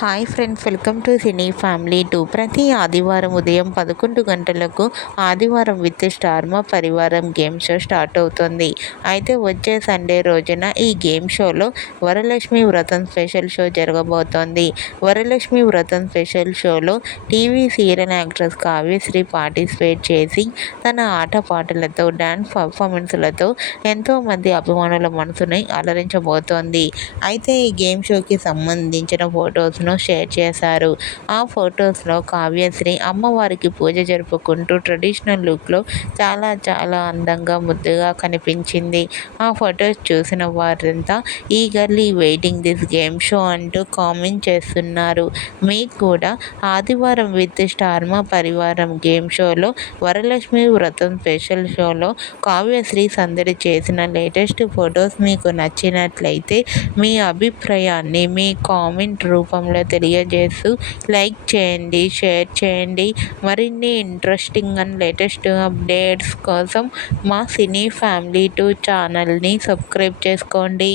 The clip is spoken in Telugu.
Hi friends, welcome to cine family 2. ప్రతి ఆదివారం ఉదయం 11 గంటలకు ఆదివారం విత్ స్టార్ మా పరివారం గేమ్ షో స్టార్ట్ అవుతుంది. అయితే వచ్చే సండే రోజున ఈ గేమ్ షోలో వరలక్ష్మి వ్రతం స్పెషల్ షో జరగబోతోంది. వరలక్ష్మి వ్రతం స్పెషల్ షోలో TV serial actress Kavyasri participate చేసి తన ఆటపాటలతో డాన్స్ పర్ఫార్మెన్స్లతో ఎంతోమంది అభిమానుల మనసుని అలరించబోతోంది. అయితే ఈ గేమ్ షోకి సంబంధించిన ఫొటోస్ను షేర్ చేశారు. ఆ ఫొటోస్లో కావ్యశ్రీ అమ్మవారికి పూజ జరుపుకుంటూ ట్రెడిషనల్ లుక్లో చాలా అందంగా ముద్దుగా కనిపించింది. ఆ ఫొటోస్ చూసిన వారంతా eagerly waiting this game show అంటూ కామెంట్ చేస్తున్నారు. మీకు కూడా ఆదివారం విత్ స్టార్ మా పరివారం గేమ్ షోలో వరలక్ష్మి వ్రతం స్పెషల్ షోలో కావ్యశ్రీ సందడి చేసిన లేటెస్ట్ ఫొటోస్ మీకు నచ్చినట్లయితే మీ అభిప్రాయాన్ని మీ కామెంట్ రూపంలో తెలియజేస్తూ లైక్ చేయండి, షేర్ చేయండి. మరిన్ని ఇంట్రెస్టింగ్ అండ్ లేటెస్ట్ అప్డేట్స్ కోసం మా సినీ ఫ్యామిలీ 2 ఛానల్ని సబ్స్క్రైబ్ చేసుకోండి.